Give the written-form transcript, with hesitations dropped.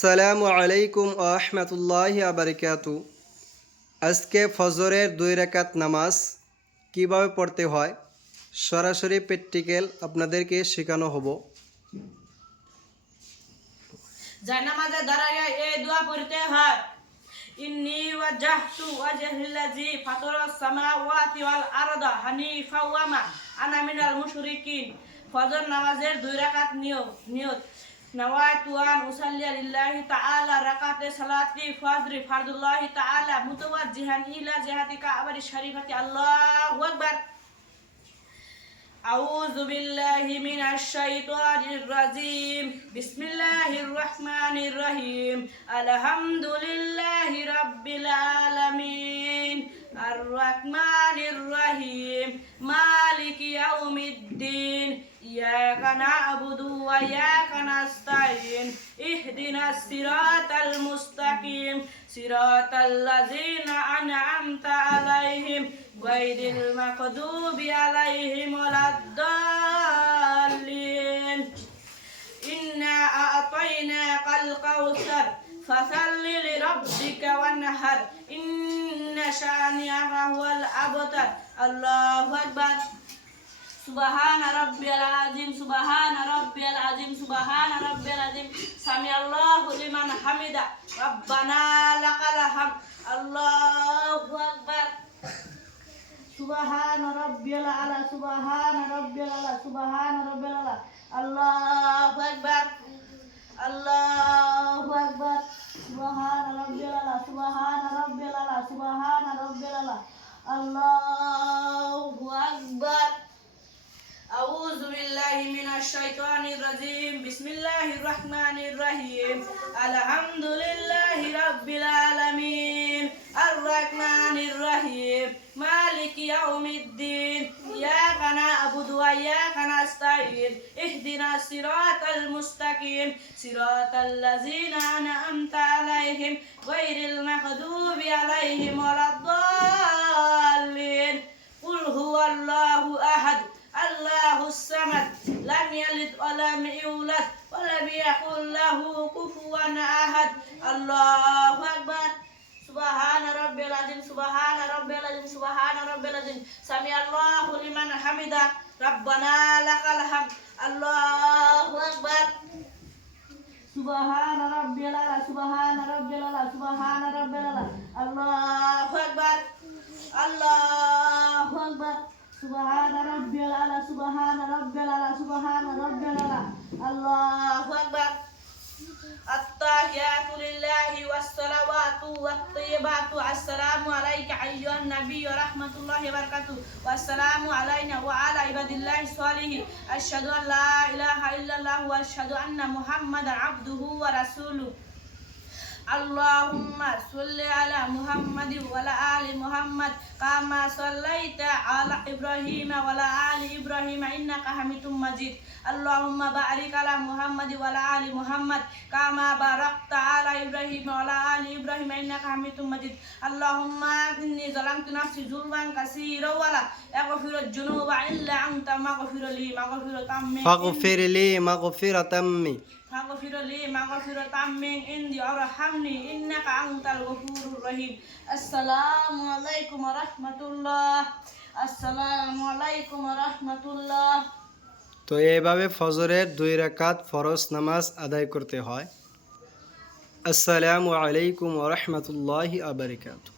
আসসালামু আলাইকুম আহমতুল্লাহি আবরকাতু। আজকে ফজরের 2 রাকাত নামাজ কিভাবে পড়তে হয় সরাসরি প্র্যাকটিক্যাল আপনাদেরকে শেখানো হবো। জানামাজে দাঁড়াইয়া এই দোয়া পড়তে হয়। ইন্নী ওয়াজজাহতু ওয়াজহিল্লাযী ফাতারাস সামাওয়াতি ওয়াল আরদা হানিফা ওয়া মা আনা মিনাল মুশরিকিন। ফজর নামাজের 2 রাকাত নিয়ত নাওয়াইতু আন উসাল্লিয়া লিল্লাহি তাআলা রাকাতে সালাতি ফজরি ফারদুল্লাহি তাআলা মুতাওয়াজ্জিহান ইলা জিহাতি কাবারি শরীফাতি। আল্লাহু আকবার। أعوذ بالله من الشيطان الرجيم. بسم الله الرحمن الرحيم. الحمد لله رب العالمين الرحمن الرحيم مالك يوم الدين إياك نعبد وإياك نستعين اهدنا الصراط المستقيم صراط الذين أنعمت عليهم غير المغضوب عليهم ولا الضالين. إنا أعطيناك الكوثر فصل لربك وانحر إن شانئك هو الأبتر. الله أكبر. سبحان ربي العظيم سبحان ربي العظيم سبحان ربي العظيم سمع الله لمن حمده ربنا لك الحمد. الله أكبر. سبحان ربي الأعلى سبحان ربي الأعلى سبحان ربي الأعلى. الله أكبر. الله أكبر. سبحان ربي الأعلى سبحان ربي الأعلى سبحان ربي الأعلى. الله أكبر. أعوذ بالله من الشيطان الرجيم. بسم الله الرحمن الرحيم. الحمد لله رب العالمين الرحمن الرحيم مالك يوم الدين إياك نعبد وإياك نستعين اهدنا الصراط المستقيم صراط الذين أنعمت عليهم غير المغضوب عليهم ولا الضالين. قل هو الله أحد الله الصمد لم يلد ولم يولد ولم يكن له كفوا أحد. الله أكبر. سبحان ربي العظيم سبحان ربي العظيم سبحان ربي العظيم سمع الله لمن حمده ربنا لك الحمد. الله أكبر. سبحان ربي الأعلى سبحان ربي الأعلى سبحان ربي الأعلى. الله أكبر. الله أكبر. سبحان ربي الأعلى سبحان ربي الأعلى سبحان ربي الأعلى. الله أكبر. التحيات لله والصلوات والطيبات. السلام عليك أيها النبي ورحمة الله وبركاته والسلام علينا وعلى عباد الله الصالحين. أشهد أن لا إله إلا الله وأشهد أن محمدا عبده ورسوله. اللهم صل على محمد وعلى آل محمد كما صليت على إبراهيم وعلى آل إبراهيم إنك حميد مجيد. اللهم بارك على محمد وعلى آل محمد كما باركت على إبراهيم وعلى آل إبراهيم إنك حميد مجيد. اللهم إني ظلمت نفسي ظلما كثيرا ولا يغفر الذنوب إلا أنت فاغفر لي مغفرة من عندي وارحمني إنك أنت الغفور الرحيم. السلام عليكم ورحمة الله. السلام عليكم ورحمة الله. তো এইভাবে ফজরের 2 রাকাত ফরজ নামাজ আদায় করতে হয়। আসসালামু আলাইকুম আহমতুল্লাহি আবরকাতু।